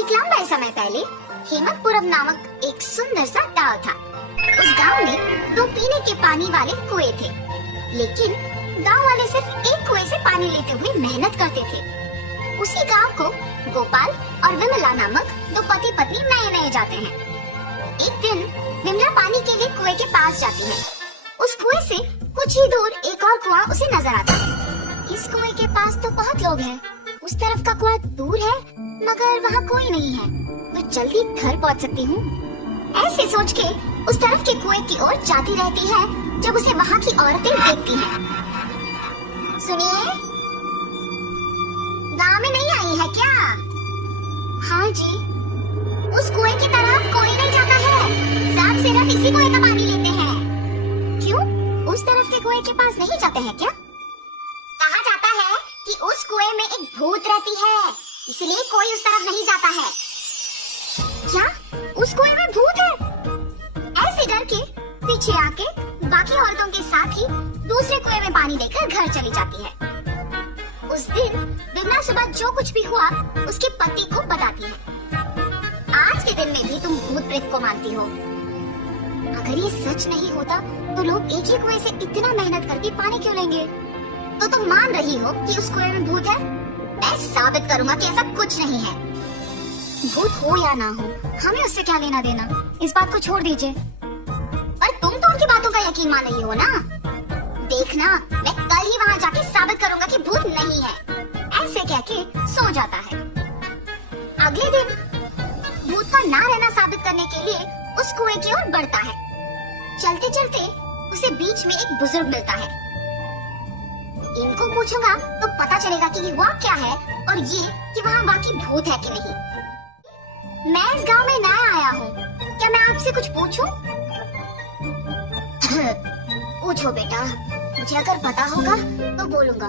एक लंबे समय पहले हेमंतपुरम नामक एक सुंदर सा गांव था। उस गांव में 2 पीने के पानी वाले कुएं थे, लेकिन गांव वाले सिर्फ एक कुएं से पानी लेते हुए मेहनत करते थे। उसी गांव को गोपाल और विमला नामक 2 पति पत्नी नए नए जाते हैं। एक दिन विमला पानी के लिए कुएं के पास जाती है। उस कुएं से कुछ ही दूर एक और कुआं उसे नजर आता है। इस कुएं के पास तो बहुत लोग हैं, उस तरफ का कुआं दूर है मगर वहाँ कोई नहीं है, तो जल्दी घर पहुँच सकती हूँ। ऐसे सोच के उस तरफ के कुएं की ओर जाती रहती है जब उसे वहाँ की औरतें देखती हैं। सुनिए, गाँव में नहीं आई है क्या? हाँ जी। उस कुएं की तरफ कोई नहीं जाता है, सब सिर्फ इसी कुएं का पानी लेते हैं। क्यों? उस तरफ के कुएं के पास नहीं जाते हैं क्या? कहा जाता है कि उस कुएं में एक भूत रहती है, इसलिए कोई उस तरफ नहीं जाता है। क्या? उस कुएं में भूत है? ऐसे डर के पीछे आके बाकी औरतों के साथ ही दूसरे कुएं में पानी लेकर घर चली जाती है। उस दिन विमला सुबह जो कुछ भी हुआ उसके पति को बताती है। आज के दिन में भी तुम भूत प्रेत को मानती हो। अगर ये सच नहीं होता तो लोग एक ही कुएं से इतना मेहनत करके पानी क्यों लेंगे? तो तुम मान रही हो कि उस कुएं में भूत है? मैं साबित करूंगा कि ऐसा कुछ नहीं है। भूत हो या ना हो, हमें उससे क्या लेना देना, इस बात को छोड़ दीजिए। पर तुम तो उनकी बातों का यकीन मान रही हो ना? देखना, मैं कल ही वहाँ जाके साबित करूंगा कि भूत नहीं है। ऐसे कह के सो जाता है। अगले दिन भूत का ना रहना साबित करने के लिए उस कुएं की ओर बढ़ता है। चलते चलते उसे बीच में एक बुजुर्ग मिलता है। इनको पूछूंगा तो पता चलेगा कि हुआ क्या है और ये कि वहाँ बाकी भूत है कि नहीं। मैं इस गांव में नया आया हूँ, क्या मैं आपसे कुछ पूछूं? पूछो बेटा, मुझे अगर पता होगा तो बोलूंगा।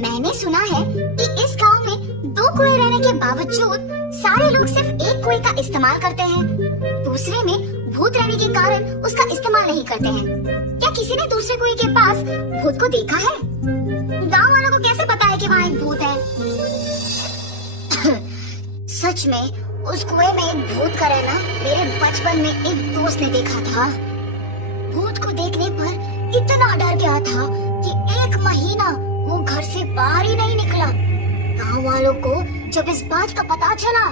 मैंने सुना है कि इस गांव में 2 कुएं रहने के बावजूद सारे लोग सिर्फ एक कुएं का इस्तेमाल करते हैं, दूसरे में भूत रहने के कारण उसका इस्तेमाल नहीं करते हैं। क्या किसी ने दूसरे कुएं के पास भूत को देखा है? गांव वालों को कैसे पता है कि वहाँ एक भूत है? सच में उस कुएं में एक भूत का रहना मेरे बचपन में एक दोस्त ने देखा था। भूत को देखने पर इतना डर गया था कि 1 महीना वो घर से बाहर ही नहीं निकला। गांव वालों को जब इस बात का पता चला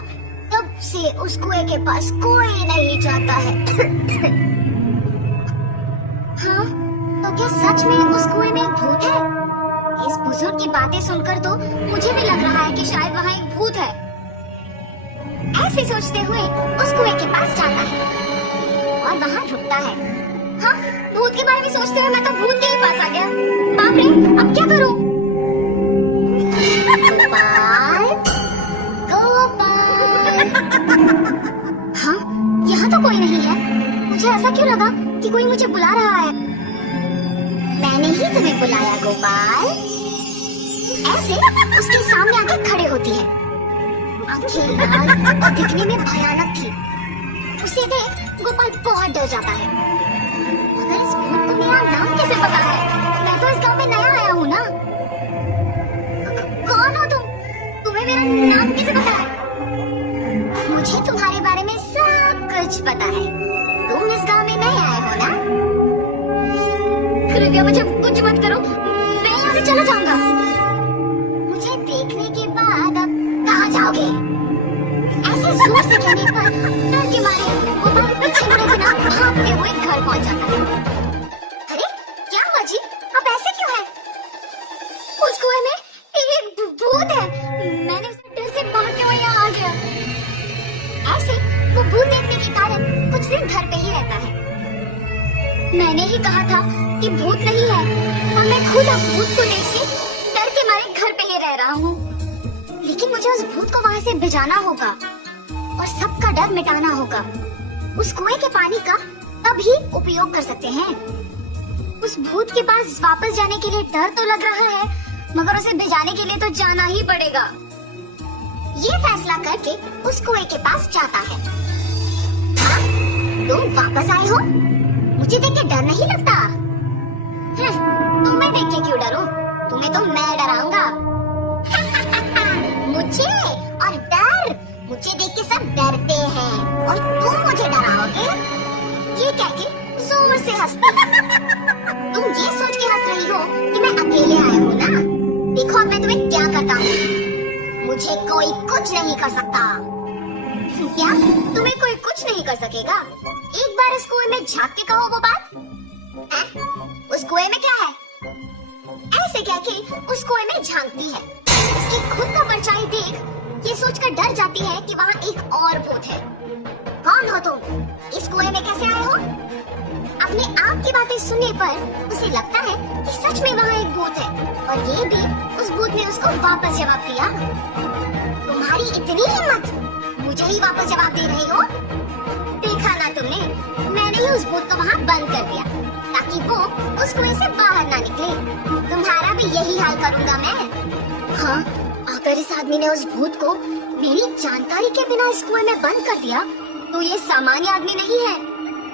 तब से उस कुएं के पास कोई नहीं जाता है। हाँ, तो क्या सच में उस कुएं में एक भूत है? इस बुजुर्ग की बातें सुनकर तो मुझे भी लग रहा है कि शायद वहाँ एक भूत है। ऐसे सोचते हुए उस कुएं के पास जाता है और वहाँ रुकता है। हाँ, भूत के बारे में सोचते हुए मैं तो भूत के ही पास आ गया। बाप रे, अब क्या करूँ? गोपाल, गोपाल। हाँ, यहाँ तो कोई नहीं है। मुझे ऐसा क्यों लगा कि कोई मुझे बुला रहा है? मैंने ही तुम्हें बुलाया गोपाल। ऐसे उसके सामने आकर खड़े होती है। आंखें लाल और दिखने में भयानक थी। उसे देख गोपाल बहुत डर जाता है। मगर इस भूत को मेरा नाम कैसे पता है? मैं तो इस गांव में नया आया हूँ ना। कौन हो तुम? तुम्हें मेरा नाम कैसे पता है? मुझे तुम्हारे बारे में सब कुछ पता है। तुम इस गांव में नए आए हो ना? कृपया मुझे कुछ मत करो, मैं यहाँ से चला जाऊंगा। मुझे देखने के बाद अब कहाँ जाओगे? ऐसे जोर से कहने पर डर के मारे गोपाल पीछे मुड़े बिना भागते हुए घर पहुँच जाता है। अरे क्या हुआ जी? आप ऐसे क्यों हैं? उस कुएं में एक भूत है। मैंने उसे डर से भागते हुए यहाँ आ गया। ऐसे वो भूत देखने के कारण कुछ दिन घर पे ही रहता है। मैंने ही कहा था कि भूत नहीं है और मैं खुद अब भूत को देख के डर के मारे घर पे ही रह रहा हूँ। लेकिन मुझे उस भूत को वहाँ से भिजाना होगा और सबका डर मिटाना होगा। उस कुएं के पानी का तभी उपयोग कर सकते हैं। उस भूत के पास वापस जाने के लिए डर तो लग रहा है, मगर उसे भिजाने के लिए तो जाना ही पड़ेगा। ये फैसला करके उस कुएं के पास जाता है। हाँ, तुम वापस आए हो? मुझे देख के डर नहीं लगता? तुम्हें देख के क्यों डरूं? तुम्हें तो मैं डराऊंगा। मुझे और डर मुझे कोई कुछ नहीं कर सकता। क्या तुम्हें कोई कुछ नहीं कर सकेगा? एक बार इस कुएं में झांक के कहो वो बात। उस कुएं में क्या है? ऐसे कह के उस कुएं में झांकती है। उसकी खुद का परछाई देख ये सोचकर डर जाती है कि वहाँ एक और भूत है। कौन हो तुम? इस कुएं में कैसे आए हो? अपने आप की बातें सुनने पर उसे लगता है कि सच में वहाँ एक भूत है, और ये भी उस भूत ने उसको वापस जवाब दिया। तुम्हारी इतनी हिम्मत, मुझे ही वापस जवाब दे रही हो? देखा ना तुमने, मैंने ही उस भूत को वहाँ बंद कर दिया ताकि वो उस कुएं से बाहर ना निकले। तुम्हारा भी यही हाल करूँगा मैं। हाँ, अगर इस आदमी ने उस भूत को मेरी जानकारी के बिना इस कुएं में बंद कर दिया तो ये सामान्य आदमी नहीं है,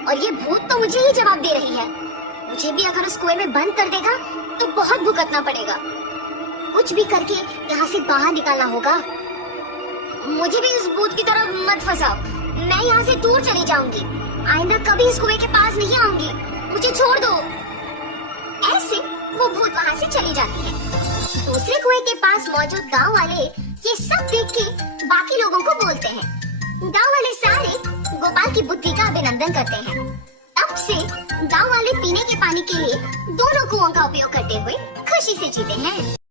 और ये भूत तो मुझे ही जवाब दे रही है। मुझे भी अगर उस कुएं में बंद कर देगा तो बहुत भुगतना पड़ेगा। कुछ भी करके यहाँ से बाहर निकालना होगा। मुझे भी उस भूत की तरह मत फंसाओ। मैं यहाँ से दूर चली जाऊंगी। आइंदा कभी इस कुएं के पास नहीं आऊंगी। मुझे छोड़ दो। ऐसे वो भूत वहाँ से चली जाती है। दूसरे कुएं के पास मौजूद गांव वाले ये सब देख के बाकी लोगों को बोलते हैं। गांव वाले सारे गोपाल की बुद्धि का अभिनंदन करते हैं। तब से गांव वाले पीने के पानी के लिए दोनों कुओं का उपयोग करते हुए खुशी से जीते हैं।